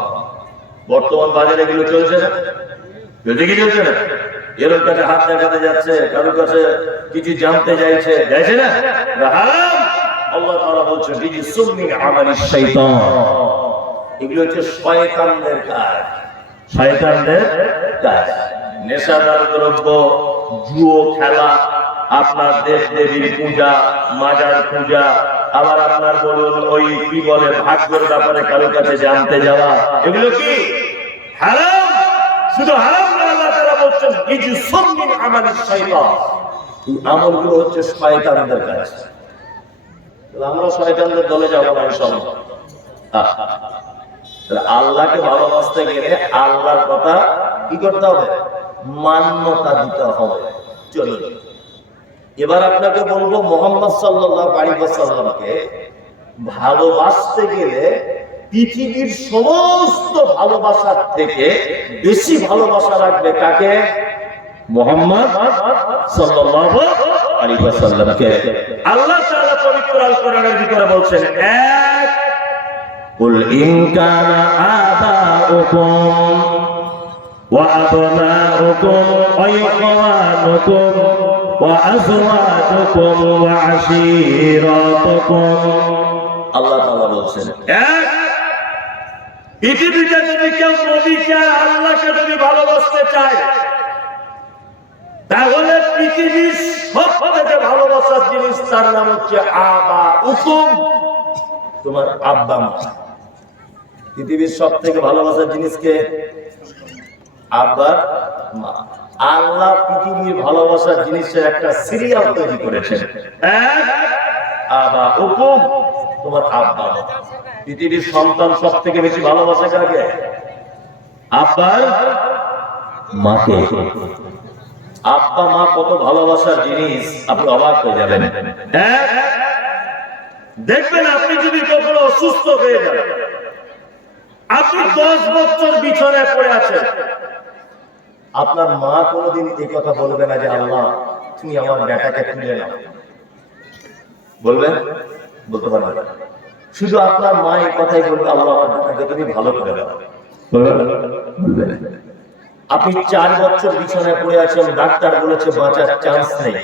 বর্তমান বাজারে এগুলো চলছে না, কি চলছে না? এর কাছে হাত দেখাতে যাচ্ছে, কারোর কাছে কিছু জানতে চাইছে, যাইছে না, হারাম। আল্লাহ তাআলা বলছেন রিজসুম মিন আমালিশ শাইতান, এগুলো হচ্ছে শয়তানদের কাজ, শয়তানদের কাজ। নেশাদার দ্রব্য, জুয়া খেলা, আপনার দেব দেবীর পূজা, মাজার পূজা, আবার আপনার বলুন ওই কি বলে ভাগ্যের ব্যাপারে কারোর কাছে জানতে যাওয়া, এগুলো কি হারাম? শুধু হারাম না, আল্লাহ তাআলা বলছেন রিজসুম মিন আমালিশ শাইতান, এই আমলগুলো হচ্ছে শয়তানদের কাজ। আমরা শয়তানদের দলে যাবো না ইনশাআল্লাহ। আল্লাহকে ভালোবাসতে গেলে আল্লাহর কথা কি করতে হবে? মান্যতা দিতে হবে। চলুন এবার আপনাকে বলবো, মুহাম্মদ সাল্লাল্লাহু আলাইহি ওয়াসাল্লামকে ভালোবাসতে গেলে পৃথিবীর সমস্ত ভালোবাসার থেকে বেশি ভালোবাসা রাখবে কাকে? মুহাম্মদ সাল্লাল্লাহু আলাইহি ওয়াসাল্লামকে। আল্লাহ তাআলা পবিত্র আল কোরআনের ভিতরে বলছেন, এক কুল ইন কানা আবাউকুম ওয়া আবনাউকুম ওয়া ইখওয়ানুকুম ওয়া আযওয়াজুকুম ওয়া আশীরাতুকুম। আল্লাহ তাআলা বলছেন, এক পৃথিবীতে যদি কেউ নবীকে আর আল্লাহকে যদি ভালোবাসতে চায়, তাহলে পৃথিবীর সবথেকে ভালোবাসার জিনিস তার নাম হচ্ছে আবাউকুম, তোমার আব্বা মা। পৃথিবীর সব থেকে ভালোবাসার জিনিসকে আব্বার মা। আল্লাহ পৃথিবীর ভালোবাসার জিনিসের একটা সিরিয়াল তৈরি করেছেন, আবা হুকুম, তোমার আব্বা মা। পৃথিবীর সন্তান সব থেকে বেশি ভালোবাসে কাকে? আব্বার মাকে। আব্বা মা কত ভালোবাসার জিনিস, আপনি অবাক হয়ে যাবেন। দেখবেন আপনি যদি কখনো অসুস্থ হয়ে যান, আপনি 10 বছর বিছানায় পড়ে আছেন, আপনার মা কোনোদিন এই কথা বলবে না যে আল্লাহ তুমি আমার বেটাকে তুলে নাও, বলবেন? বলতে পারবেন না। শুধু আপনার মা এই কথাই বলবে, আল্লাহ আমার বেটাকে তুমি ভালো করে দাও, বলবেন? আপনি 4 বছর বিছানায় পড়ে আছেন, ডাক্তার বলেছে বাঁচার চান্স নেই।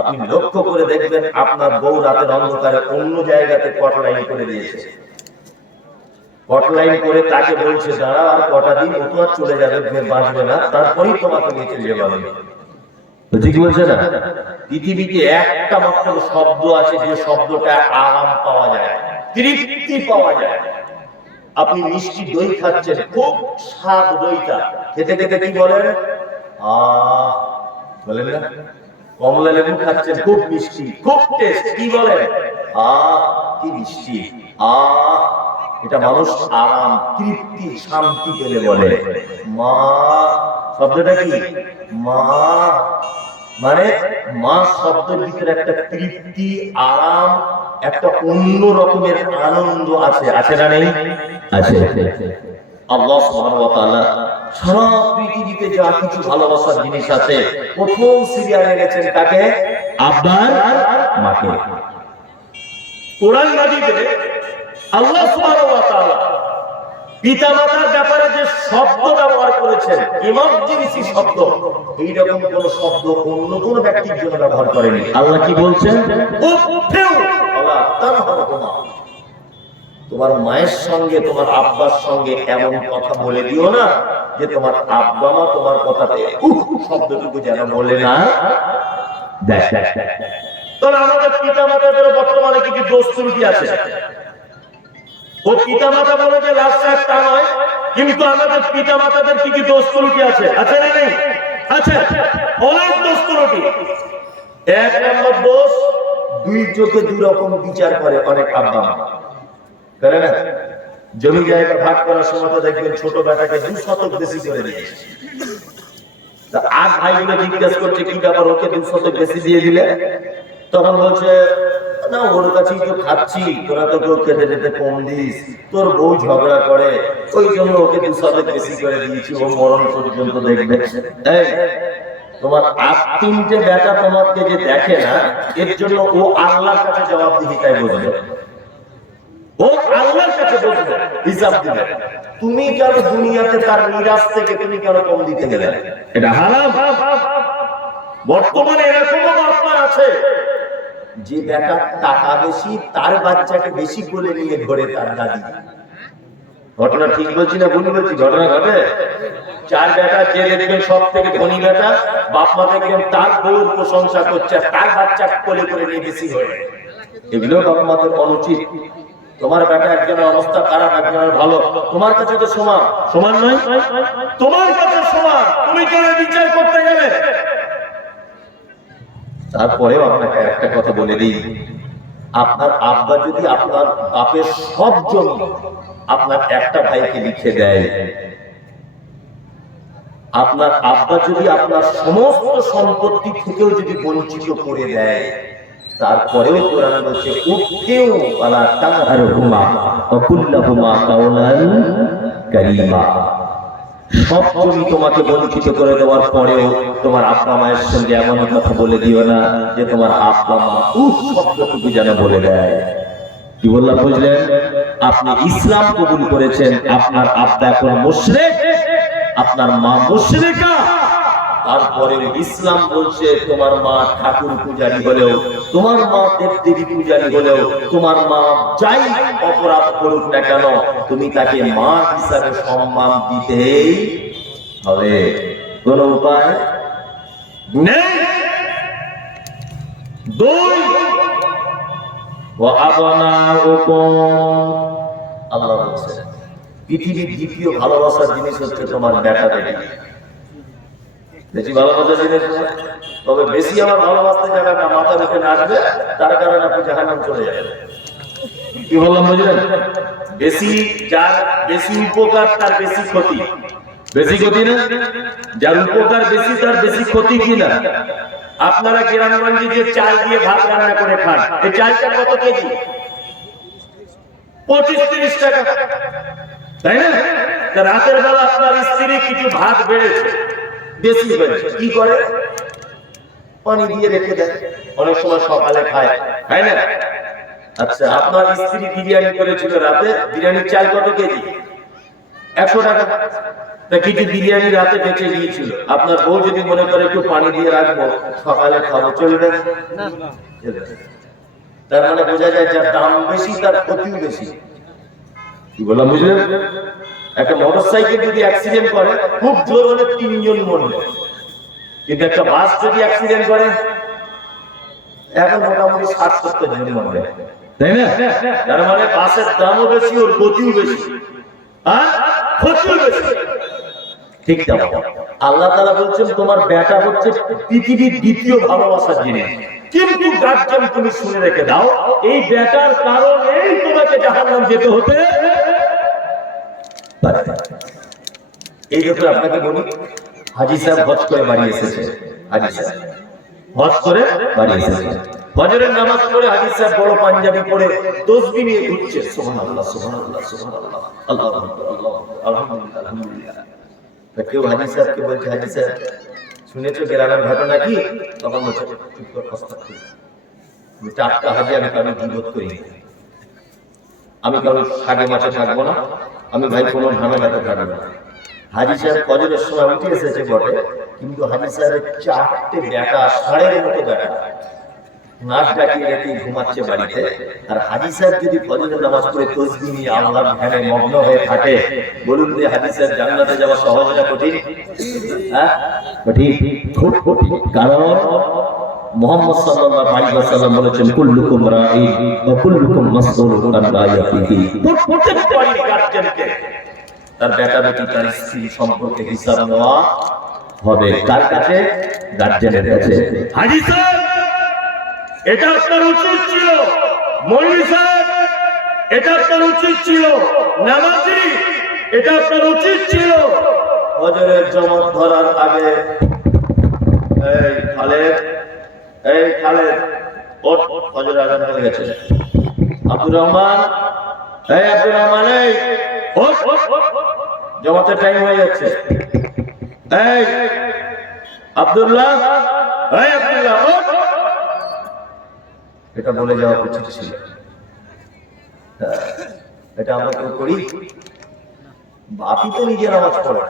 আপনি লক্ষ্য করে দেখবেন আপনার বউ রাতের অন্ধকারে অন্য জায়গাতে কটলাইন করে দিয়েছে। কটলাইন করে তাকে বলছে দাঁড়া আর কটা দিন, ও তো আর চলে যাবে, বাঁচবে না, তারপরেই তোমাকে নিয়ে চলে যাবে। ঠিক বলছে না? পৃথিবীতে একটা মাত্র শব্দ আছে যে শব্দটা আরাম পাওয়া যায়, তৃপ্তি পাওয়া যায়। আপনি মিষ্টি দই খাচ্ছেন, খুব স্বাদ দইটা, খেতে খেতে কি বলেন? বলেন না? কমলা লেবু খাচ্ছেন, খুব মিষ্টি, খুব টেস্ট, কি বলেন? কি মিষ্টি, এটা মানুষ আরাম, তৃপ্তি, শান্তি পেলে বলে। মা শব্দটা কি? মা মানে মা শব্দের ভিতরে একটা তৃপ্তি, আরাম, একটা অন্য রকমের আনন্দ আছে, আছে না নেই? আছে। আল্লাহ সুবহানাহু ওয়া তাআলা সারা পৃথিবীতে যা কিছু ভালোবাসার জিনিস আছে প্রথম সিরিয়ালে গেছেন কাকে? আব্বার মাকে। কোরআন মাজিদে আল্লাহ সুবহানাহু ওয়া তাআলা পিতামাতার ব্যাপারে যে শব্দ ব্যবহার করেছেন, ইমার্জেন্সি শব্দ, এইরকম কোন শব্দ অন্য কোন ব্যক্তির জন্য ব্যবহার করেনি। আল্লাহ কি বলছেন? তোমার মায়ের সঙ্গে তোমার আব্বার সঙ্গে এমন কথা বলে দিও না যে তোমার আব্বা মা তোমার কথাতে শব্দটুকু যেন বলে না। দেখ তবে আমাদের পিতা মাতাদের বর্তমানে কিছু দোষ ত্রুটি আছে। ও পিতা মাতা বলে যে লাস্ট তা নয়, কিন্তু আমাদের পিতা মাতাদের কি কি দোষ ত্রুটি আছে, আছে না নেই? আছে, অনেক দোষ ত্রুটি। 1 নম্বর দোষ, 2 চোখে 2 রকম বিচার করে অনেক আব্বা মা, করে না? জমি জায়গা ভাগ করার সময় তো দেখবেন ছোট বেটাকে 2 শতক বেশি করে দিয়েছে। আর ভাইগুলো জিজ্ঞাসা করছে কি ব্যাপার, ওকে 2 শতক বেশি দিয়ে দিলে? তখন বলছে না, ওর কাছেই তো খাচ্ছি, তোরা তো কেউ খেতে যেতে কম দিস, তোর বউ ঝগড়া করে, ওই জন্য ওকে 2 শতক বেশি করে দিয়েছি, ও মরণ পর্যন্ত দেখবে। তোমার 3টে বেটা তোমাকে যে দেখে না, এর জন্য ও আল্লাহর কাছে জবাবদিহিতায় বসবে, ও আল্লাহর কাছে বসবে, হিসাব দিবে। তুমি কেন দুনিয়াতে তার মিরাজ থেকে তুমি কেন কম দিতে গেলে? এটা হারাম। বর্তমানে এরকমও বাবা আছে যে বেটা টাকা বেশি, তার বাচ্চাকে বেশি কোলে নিয়ে ঘরে তার দাদি। ঘটনা ঠিক বলছি না ভুল বলছি? ঘটনা ঘটে। 4 বেটা, যে দেখবেন সব থেকে ধনী বেটা, বাপ মা দেখবেন তার বউর প্রশংসা করছে, তার বাচ্চা কোলে করে নিয়ে বেশি ঘরে। এগুলো বাপ মাদের অনুচিত। তোমার বেটা একজনের অবস্থা খারাপ, একজনের ভালো, তোমার কাছে তো সমান, সমান নয়? তোমার কাছে সমান, তুমি কেন বিচার করতে গেলে? তারপরেও আপনাকে একটা কথা বলে দিই, আপনার আব্বা যদি আপনার বাপের সব জমি আপনার একটা ভাইকে লিখে দেয়, আপনার আব্বা যদি আপনার সমস্ত সম্পত্তি থেকেও যদি বঞ্চিত করে দেয়, তারপরেও কোরআন বলছে উফিউ ওয়ালা তানহারহুমা ওয়া কুল লাহুমা কাওলান কারীমা। সব জমি তোমাকে বঞ্চিত করে দেওয়ার পরেও তোমার আব্বা মায়ের সঙ্গে এমন কথা বলে দিও না যে তোমার আব্বা মা শব্দটুকু যেন বলে দেয়। কি বললাম বুঝলেন? আপনি ইসলাম কবুল করেছেন, আপনার আব্বা এখন মুশরিক, আপনার মা মুশরিকা, তারপরে ইসলাম বলছে তোমার মা ঠাকুর পূজারী হলেও, তোমার মা দেবদেবী পূজারী হলেও, তোমার মা যাই অপরাধ করুক না কেন, তুমি তাকে মা হিসাবে সম্মান দিতেই হবে। কোন উপায় নেই। 2 ওয়া আবনাউকুম, আল্লাহ বলছে পৃথিবীর দ্বিতীয় ভালোবাসার জিনিস হচ্ছে তোমার বেটা বেটি। বেশি ভালোবাসার জিনিস, তবে বেশি আমার ভালোবাসতে যাবে না, মাথা মুখে নাচবে, তার কারণে আপনি জাহান্নাম চলে যাবেন। কি বললাম বুঝলেন? বেশি, যার বেশি উপকার তার বেশি ক্ষতি। বেশি ক্ষতি না? যার উপকার বেশি তার বেশি ক্ষতি কিনা? আপনারা গ্রামগঞ্জে যে চাল দিয়ে ভাত রান্না করে খান, এই চালটা কত কেজি? 25-30 টাকা, তাই না? রাতের বেলা আপনার স্ত্রী কিছু ভাত বেড়েছে, বেশি হয়েছে, কি করে? পানি দিয়ে রেখে দেয়, অনেক সময় সকালে খায়, তাই না? আচ্ছা, আপনার স্ত্রী বিরিয়ানি করেছিল রাতে, বিরিয়ানির চাল কত কেজি? 100 টাকা। তা কিছু বিরিয়ানি রাতে বেঁচে গিয়েছিল, আপনার বউ যদি মনে করে একটু পানি দিয়ে রাখবো, সকালে খাবো, চলবে না? তার মানে বোঝা যায় যার দাম বেশি তার ক্ষতিও বেশি। কি বললাম বুঝলেন? একটা মোটরসাইকেল যদি অ্যাক্সিডেন্ট করে, খুব জোর হলে 3 জন মরবে, কিন্তু একটা বাস যদি অ্যাক্সিডেন্ট করে, এখন মোটামুটি 60-70 জন মরবে, তাই না? তার মানে বাসের দামও বেশি, ওর গতিও বেশি, আর ক্ষতিও বেশি। ঠিক তেমন আল্লাহ তাআলা বলছেন তোমার বেটা হচ্ছে পৃথিবীর দ্বিতীয় ভালোবাসার জিনিস, কিন্তু গার্জিয়ান তুমি শুনে রেখে দাও, এই বেটার কারণেই তোমাকে জাহান্নাম যেতে হতে পারে। এই ব্যাপারে আপনাকে বলি, হাজী সাহেব হজ করে বাড়ি এসেছে, হাজী সাহেব হজ করে বাড়ি এসেছে, ফজরের নামাজ পড়ে হাজী সাহেব বড় পাঞ্জাবি পরে তাসবিহ নিয়ে ঘুরছে, সুবহানাল্লাহ সুবহানাল্লাহ সুবহানাল্লাহ, আল্লাহু আকবার আল্লাহু আকবার, আলহামদুলিল্লাহ আলহামদুলিল্লাহ। কেউ হাজী সাহেবকে বলছে, হাজী সাহেব শুনেছো গ্রামের ঘটনা কি? তখন বলছে, চুপ করে প্রস্তাব করি, টাটকা হাজী, আমি কারো গীবত করি, আমি কারো সাগে মাছে থাকবো না, আমি ভাই কোনো ঝামেলাতে থাকবো না। হাজী সাহেব ফজরের সময় উঠে এসেছে বটে, কিন্তু হাজী সাহেবের 4টে বেটা, ষাঁড়ের মতো বেটা, নাক ডাকিয়ে রেখে ঘুমাচ্ছে বাড়িতে। আর হাজী সাহেব যদি ফজরের নামাজ পড়ে তাসবিহ নিয়ে আল্লাহর ধ্যানে মগ্ন হয়ে থাকে, বলুন যে হাজী সাহেব জান্নাতে যাওয়া সহজ না কঠিন? হ্যাঁ, কঠিন, খুব কঠিন। কারণ মুহাম্মদ সাল্লাল্লাহু আলাইহি ওয়াসাল্লাম বলেছেন, কুল্লুকুম রাঈন ওয়া কুল্লুকুম মাসউলুন আন রাইয়াতিহি। প্রত্যেক বাড়ির গার্জিয়ানকে তার বেটা বেটি, তার স্ত্রী সম্পর্কে হিসাব নেওয়া হবে। কার কাছে? গার্জিয়ানের কাছে। হাজী সাহেব এটা আপনার উচিত ছিল, মৌলভী সাহেব এটা আপনার উচিত ছিল, নামাজি এটা আপনার উচিত ছিল, ফজরের জামাত ধরার আগে এই খালেদ, এই খালেদ ওঠ, ফজরের আজান হয়ে গেছে, আব্দুর রহমান, এই আব্দুর রহমান, এই ওঠ, জামাতের টাইম হয়ে যাচ্ছে, এই আব্দুল্লাহ, এই আব্দুল্লাহ ওঠ। এটা বলে যাওয়া উচিত ছিল। এটা আমরা কেউ করি? বাপি তো নিজে নামাজ পড়ে,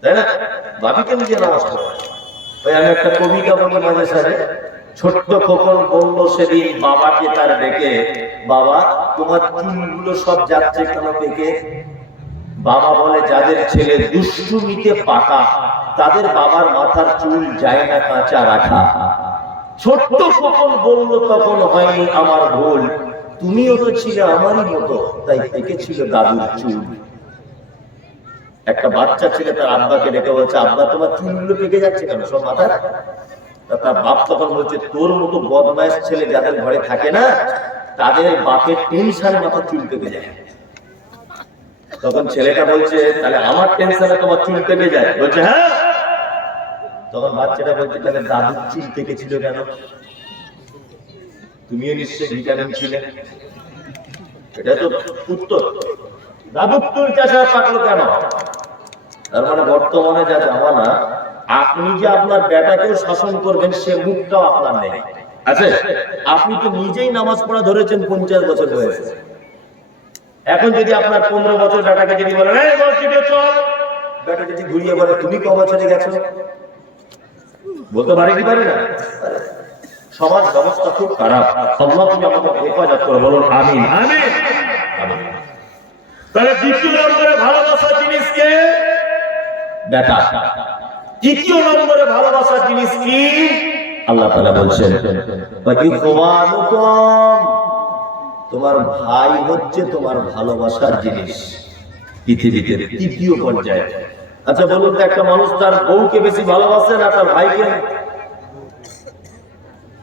তাই না? বাপি তো নিজে নামাজ পড়ে। ওই আমি একটা কবিতা বলি মাঝে সাথে, ছোট্ট খোকন বলল সেদিন বাবাকে তার ডেকে, বাবা তোমার চুলগুলো সব যাচ্ছে কেন পেকে? বাবা বলে, যাদের ছেলে দুষ্টুমিতে পাকা, তাদের বাবার মাথার চুল যায় না কাঁচা রাখা। ছোট্ট খোকন বলল তখন, হয়নি আমার ভুল, তুমিও তো ছিলে আমারই মতো, তাই পেকেছিল দাদুর চুল। একটা বাচ্চা ছেলে তার আব্বাকে ডেকে বলছে, আব্বা তোমার চুলগুলো পেকে যাচ্ছে কেন সব মাথায়? তার বাপ তখন বলছে, তোর মতো বদমাইশ ছেলে যাদের ঘরে থাকে না, তাদের বাপের টেনশনে মাথার চুল পেকে যায়। তখন ছেলেটা বলছে, তাহলে আমার টেনশনে তোমার চুল পেকে যায়? বলছে হ্যাঁ। তখন বাচ্চাটা বলছে, তাহলে দাদুর চুল পেকেছিল কেন? তুমিও নিশ্চয়ই ভিটামিন ছিলে। এটা তো উত্তর, দাদুর চুল চাষা পাকলো কেন? তার মানে বর্তমানে যা জামানা, আপনি যে আপনার বেটাকেও শাসন করবেন সে মুখটাও আপনার নেই। আচ্ছা, আপনি তো নিজেই নামাজ পড়া ধরেছেন 50 বছর বয়সে। এখন যদি আপনার 15 বছর বেটাকে যদি বলেন, এই মসজিদে চল, বেটা যদি ঘুরিয়ে বলে, তুমি ক বছরে গেছো? বলতে পারে কি পারে না? সমাজ ব্যবস্থা খুব খারাপ। আল্লাহ তুমি আমাদের হেফাজত করো, বলুন আমিন আমিন আমিন। তাহলে দ্বিতীয় নম্বরে ভালোবাসার জিনিস কে? বেটা। তৃতীয় নম্বরে ভালোবাসার জিনিস কি? আল্লাহ তাআলা বলছেন, তোমার ভাই হচ্ছে তোমার ভালোবাসার জিনিস পৃথিবীতে তৃতীয় পর্যায়ে। আচ্ছা বলুন তো, একটা মানুষ তার বউকে বেশি ভালোবাসে না তার ভাইকে?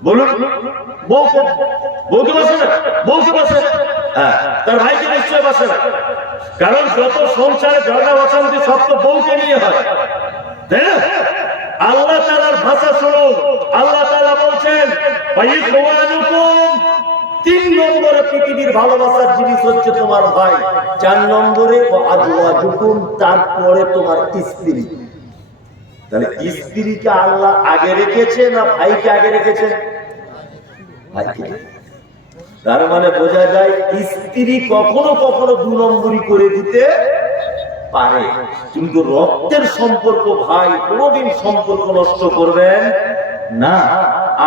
বলুন, বউকে বাসে না? বউকে বাসে, হ্যাঁ, তার ভাইকে নিশ্চয় বাসে না। কারণ যত সংসারে ঝগড়া অশান্তি সব তো বউকে নিয়ে হয়, তাই না? আল্লাহ তাআলার ভাষা শুনুন। আল্লাহ তাআলা বলছেন, তিন নম্বরে পৃথিবীর ভালোবাসার জিনিস হচ্ছে তোমার ভাই, 4 নম্বরে আজওয়াজুকুম, তারপরে তোমার স্ত্রী। তাহলে স্ত্রীকে আল্লাহ আগে রেখেছে না ভাইকে আগে রেখেছে? ভাইকে। তার মানে বোঝা যায় স্ত্রী কখনো কখনো 2 নম্বরই করে দিতে পারে, কিন্তু রক্তের সম্পর্ক ভাই কোনোদিন সম্পর্ক নষ্ট করবেন না।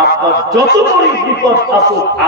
আপনার যত বড় বিপদ আসুক